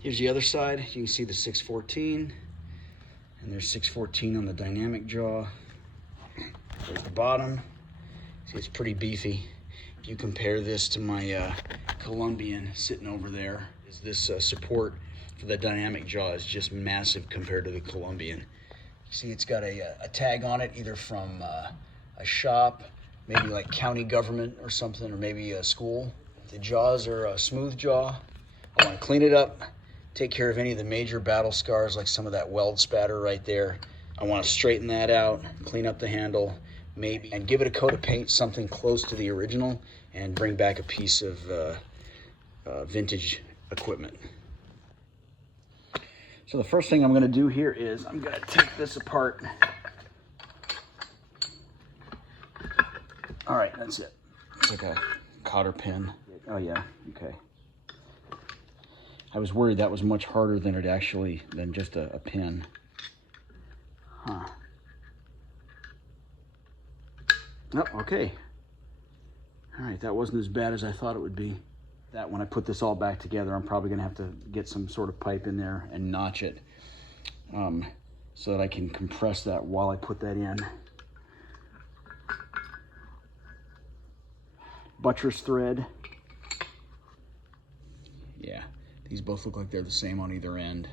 Here's the other side. You can see the 614, and there's 614 on the dynamic jaw. There's the bottom. See, it's pretty beefy. If you compare this to my Colombian sitting over there, is this support for the dynamic jaw is just massive compared to the Colombian. You see, it's got a tag on it, either from a shop, maybe like county government or something, or maybe a school. The jaws are a smooth jaw. I want to clean it up, take care of any of the major battle scars, like some of that weld spatter right there. I want to straighten that out, clean up the handle, maybe, and give it a coat of paint, something close to the original, and bring back a piece of vintage equipment. So the first thing I'm going to do here is I'm going to take this apart. All right, that's it. It's like a cotter pin. Oh yeah, okay. I was worried that was much harder than just a pin. Huh. Oh, okay. All right, that wasn't as bad as I thought it would be. That when I put this all back together, I'm probably gonna have to get some sort of pipe in there and notch it so that I can compress that while I put that in. Buttress thread. Yeah, these both look like they're the same on either end.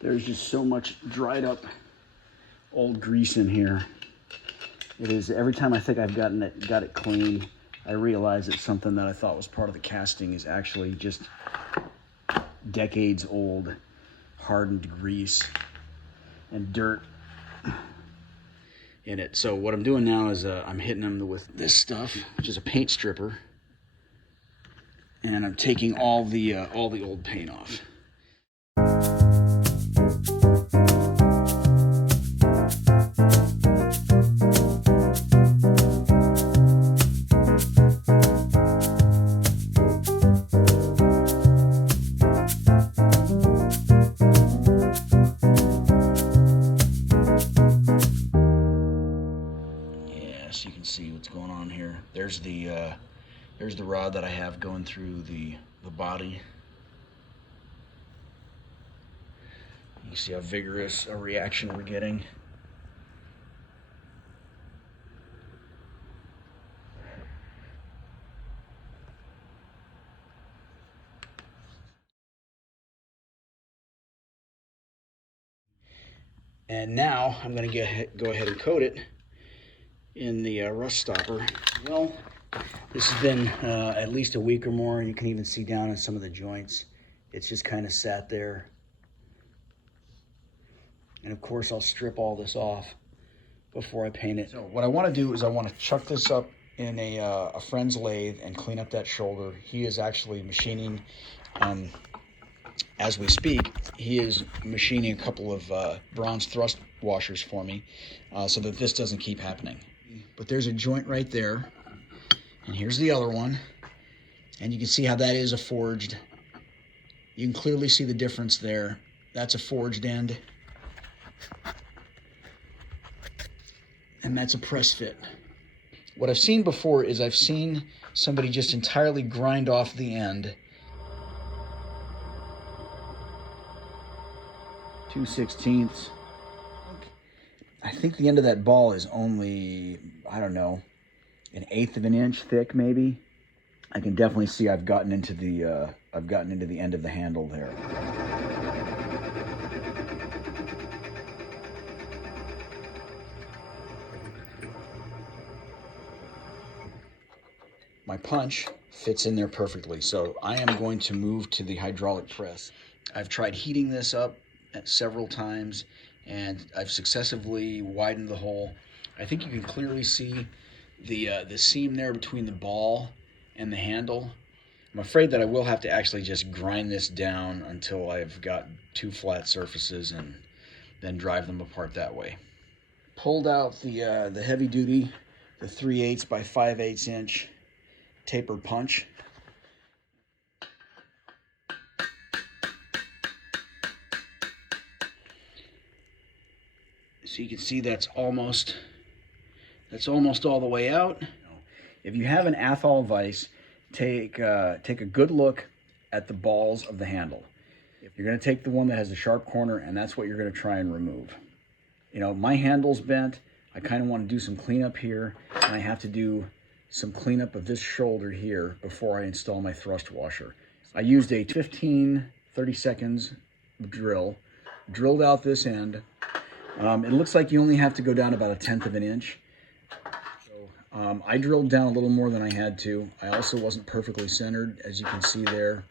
There's just so much dried up old grease in here. It is, every time I think I've got it clean, I realize that something that I thought was part of the casting is actually just decades old, hardened grease and dirt in it. So what I'm doing now is I'm hitting them with this stuff, which is a paint stripper, and I'm taking all the old paint off. You can see what's going on here. There's the rod that I have going through the body. You see how vigorous a reaction we're getting. And now I'm going to go ahead and coat it in the rust stopper. Well, this has been at least a week or more. You can even see down in some of the joints. It's just kind of sat there. And of course, I'll strip all this off before I paint it. So what I want to do is I want to chuck this up in a friend's lathe and clean up that shoulder. He is actually machining, as we speak, he is machining a couple of bronze thrust washers for me so that this doesn't keep happening. But there's a joint right there, and here's the other one, and you can see how that is a forged. You can clearly see the difference there. That's a forged end, and that's a press fit. What I've seen before is I've seen somebody just entirely grind off the end. 2/16. I think the end of that ball is only, I don't know, 1/8 of an inch thick, maybe. I can definitely see I've gotten into the end of the handle there. My punch fits in there perfectly, so I am going to move to the hydraulic press. I've tried heating this up several times, and I've successively widened the hole. I think you can clearly see the seam there between the ball and the handle. I'm afraid that I will have to actually just grind this down until I've got two flat surfaces and then drive them apart that way. Pulled out the heavy duty, the 3/8 by 5/8 inch taper punch. So you can see that's almost all the way out. If you have an Athol vise, take a good look at the balls of the handle. You're going to take the one that has a sharp corner, and that's what you're going to try and remove. You know, my handle's bent. I kind of want to do some cleanup here, and I have to do some cleanup of this shoulder here before I install my thrust washer. I used a 30 seconds drill, drilled out this end. It looks like you only have to go down about 1/10 of an inch. So I drilled down a little more than I had to. I also wasn't perfectly centered, as you can see there.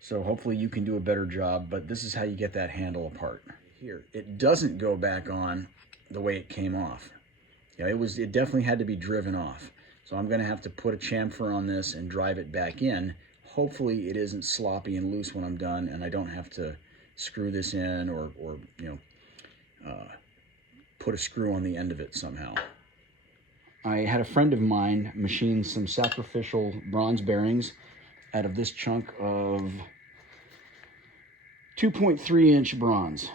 So hopefully you can do a better job, but this is how you get that handle apart. Here, it doesn't go back on the way it came off. You know, it definitely had to be driven off. So I'm gonna have to put a chamfer on this and drive it back in. Hopefully it isn't sloppy and loose when I'm done, and I don't have to screw this in or you know, put a screw on the end of it somehow. I had a friend of mine machine some sacrificial bronze bearings out of this chunk of 2.3 inch bronze.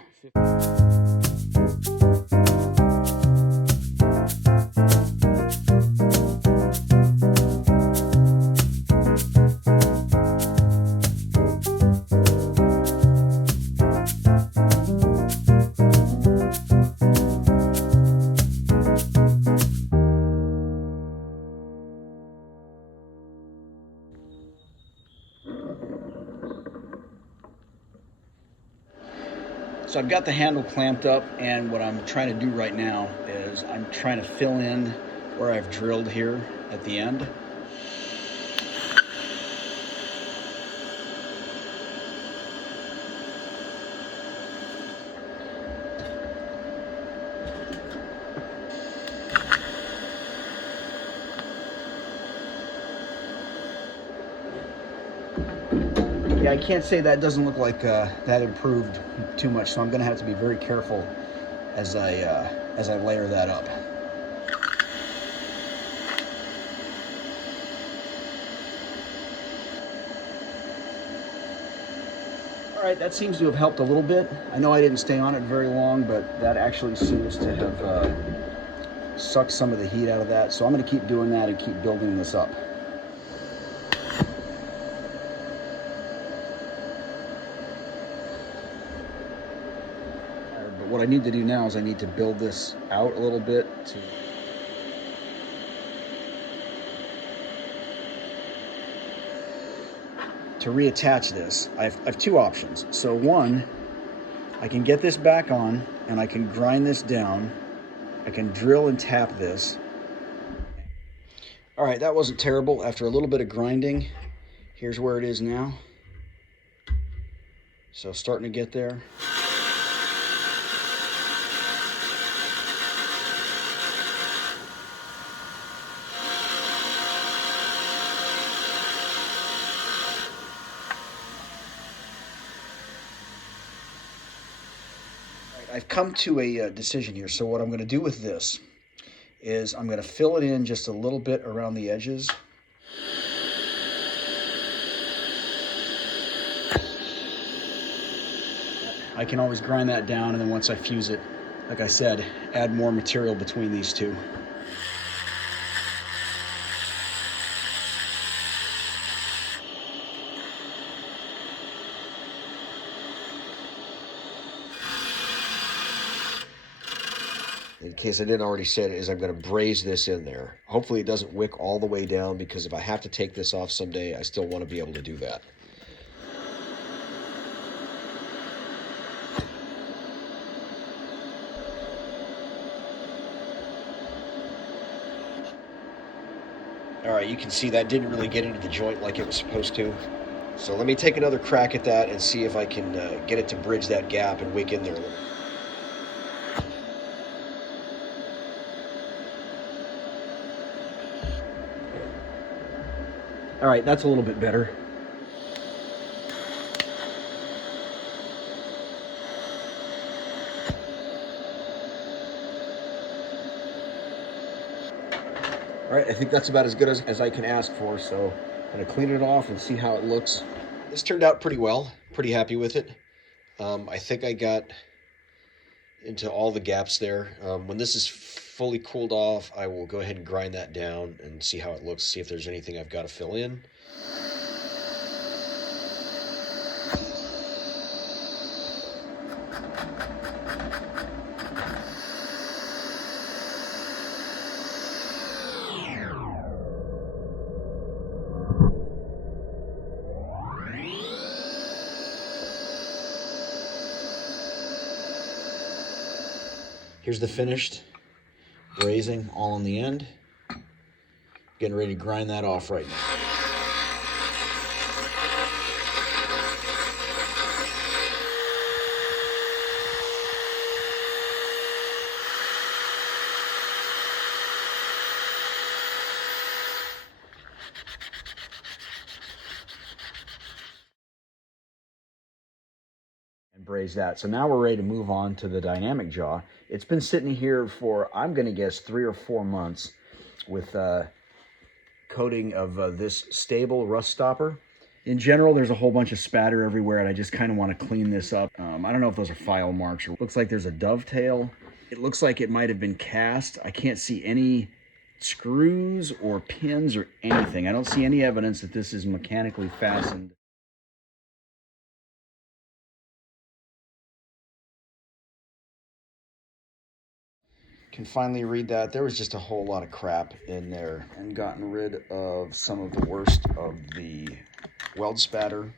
So I've got the handle clamped up, and what I'm trying to do right now is I'm trying to fill in where I've drilled here at the end. Yeah, I can't say that doesn't look like that improved too much, so I'm going to have to be very careful as I layer that up. All right, that seems to have helped a little bit. I know I didn't stay on it very long, but that actually seems to have sucked some of the heat out of that. So I'm going to keep doing that and keep building this up. What I need to do now is I need to build this out a little bit to reattach this. I have two options. So one, I can get this back on and I can grind this down. I can drill and tap this. All right, that wasn't terrible. After a little bit of grinding, here's where it is now. So starting to get there. I've come to a decision here. So what I'm going to do with this is I'm going to fill it in just a little bit around the edges. I can always grind that down, and then once I fuse it, like I said, add more material between these two. In case I didn't already say it, is I'm going to braze this in there. Hopefully it doesn't wick all the way down, because if I have to take this off someday, I still want to be able to do that. All right, you can see that didn't really get into the joint like it was supposed to. So let me take another crack at that and see if I can get it to bridge that gap and wick in there a little. All right, that's a little bit better. All right, I think that's about as good as I can ask for, so I'm gonna clean it off and see how it looks. This turned out pretty well, pretty happy with it. I think I got into all the gaps there. When this is fully cooled off, I will go ahead and grind that down and see how it looks, see if there's anything I've got to fill in. Here's the finished brazing all on the end. Getting ready to grind that off right now. And braze that. So now we're ready to move on to the dynamic jaw. It's been sitting here for, I'm going to guess, 3 or 4 months with coating of this stable rust stopper. In general, there's a whole bunch of spatter everywhere, and I just kind of want to clean this up. I don't know if those are file marks. Or looks like there's a dovetail. It looks like it might have been cast. I can't see any screws or pins or anything. I don't see any evidence that this is mechanically fastened. Can finally read that. There was just a whole lot of crap in there, and gotten rid of some of the worst of the weld spatter.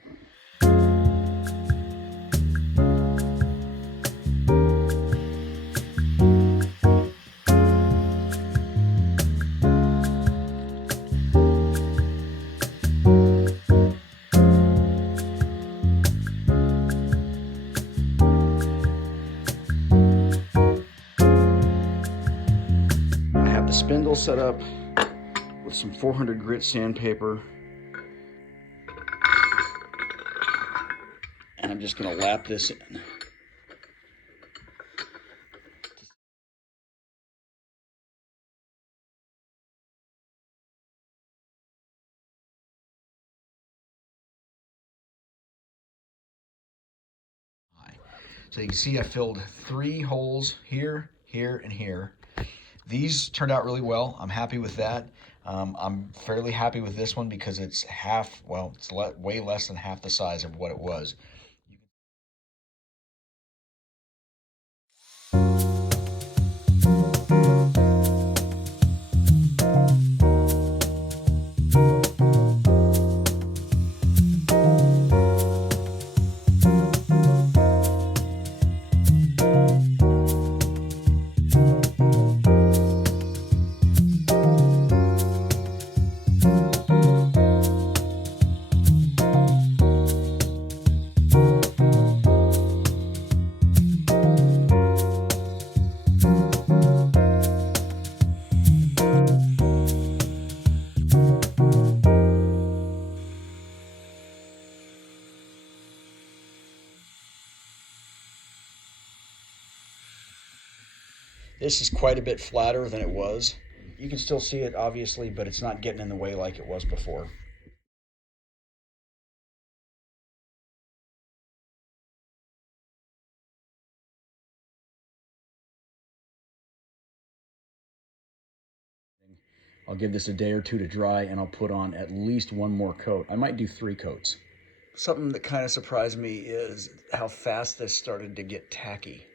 Spindle set up with some 400 grit sandpaper, and I'm just going to lap this in. So you can see I filled 3 holes here, here, and here. These turned out really well. I'm happy with that. I'm fairly happy with this one because it's half, well, it's way less than half the size of what it was. This is quite a bit flatter than it was. You can still see it, obviously, but it's not getting in the way like it was before. I'll give this a day or 2 to dry, and I'll put on at least 1 more coat. I might do 3 coats. Something that kind of surprised me is how fast this started to get tacky.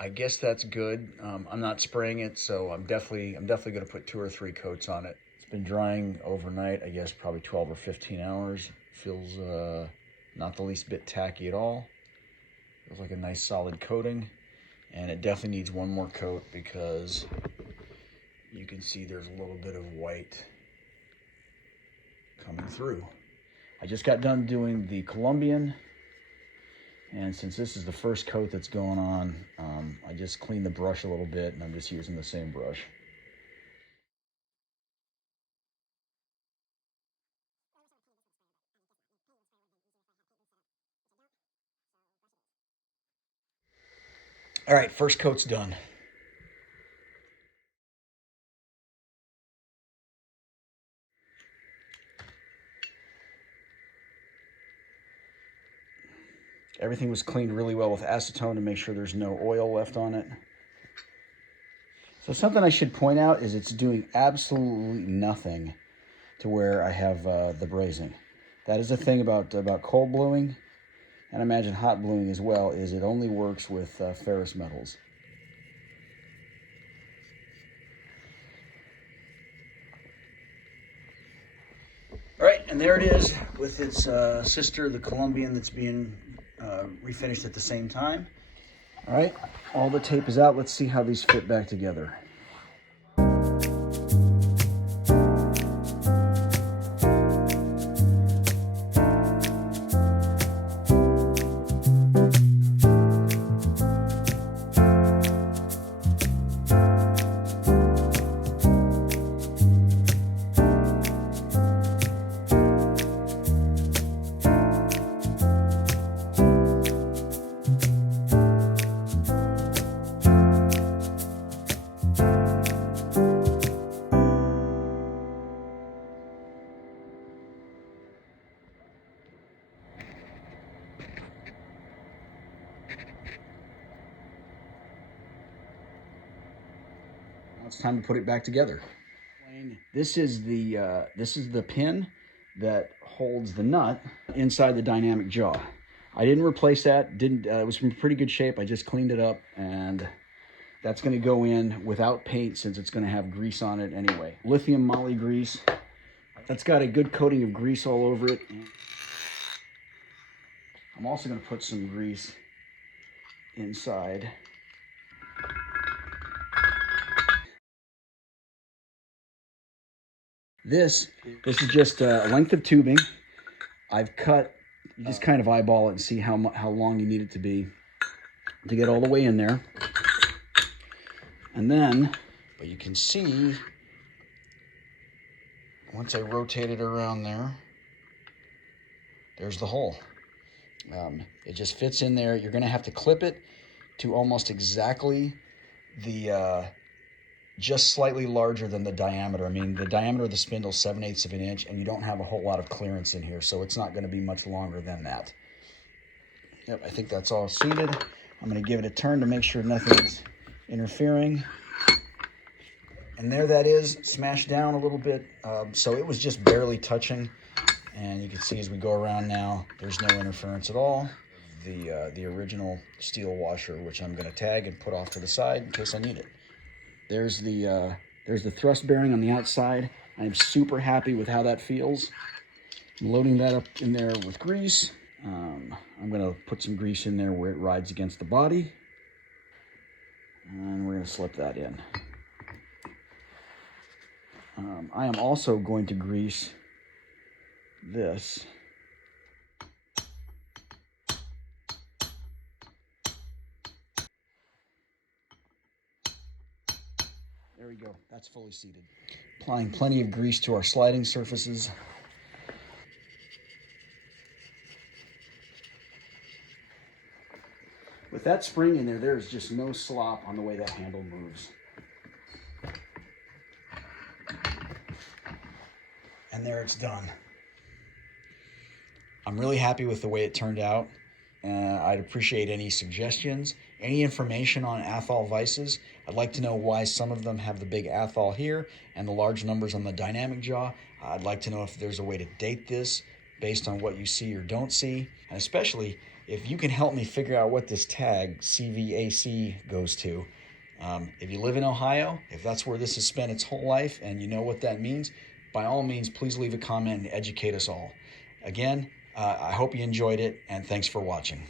I guess that's good. I'm not spraying it, so I'm definitely going to put 2 or 3 coats on it. It's been drying overnight, I guess probably 12 or 15 hours. Feels not the least bit tacky at all. Feels like a nice solid coating, and it definitely needs 1 more coat because you can see there's a little bit of white coming through. I just got done doing the Colombian, and since this is the first coat that's going on, I just cleaned the brush a little bit, and I'm just using the same brush. All right, first coat's done. Everything was cleaned really well with acetone to make sure there's no oil left on it. So something I should point out is it's doing absolutely nothing to where I have the brazing. That is the thing about cold bluing, and I imagine hot bluing as well, is it only works with ferrous metals. All right, and there it is with its sister, the Colombian, that's being refinished at the same time. All right, all the tape is out. Let's see how these fit back together. Now it's time to put it back together. This is the pin that holds the nut inside the dynamic jaw. I didn't replace that. It was in pretty good shape. I just cleaned it up, and that's going to go in without paint since it's going to have grease on it anyway. Lithium moly grease. That's got a good coating of grease all over it. I'm also going to put some grease inside. This is just a length of tubing. I've cut, you just kind of eyeball it and see how long you need it to be to get all the way in there. And then, but you can see, once I rotate it around there, there's the hole. It just fits in there. You're going to have to clip it to almost exactly the, just slightly larger than the diameter. I mean, the diameter of the spindle is 7/8 of an inch, and you don't have a whole lot of clearance in here, so it's not going to be much longer than that. Yep, I think that's all seated. I'm going to give it a turn to make sure nothing's interfering. And there that is, smashed down a little bit. So it was just barely touching. And you can see as we go around now, there's no interference at all. The original steel washer, which I'm going to tag and put off to the side in case I need it. There's the thrust bearing on the outside. I'm super happy with how that feels. I'm loading that up in there with grease. I'm going to put some grease in there where it rides against the body. And we're going to slip that in. I am also going to grease this. There we go, that's fully seated. Applying plenty of grease to our sliding surfaces. With that spring in there, there's just no slop on the way that handle moves. And there it's done. I'm really happy with the way it turned out. I'd appreciate any suggestions, any information on Athol vices. I'd like to know why some of them have the big Athol here and the large numbers on the dynamic jaw. I'd like to know if there's a way to date this based on what you see or don't see. And especially if you can help me figure out what this tag CVAC goes to. If you live in Ohio, if that's where this has spent its whole life and you know what that means, by all means, please leave a comment and educate us all. Again, I hope you enjoyed it, and thanks for watching.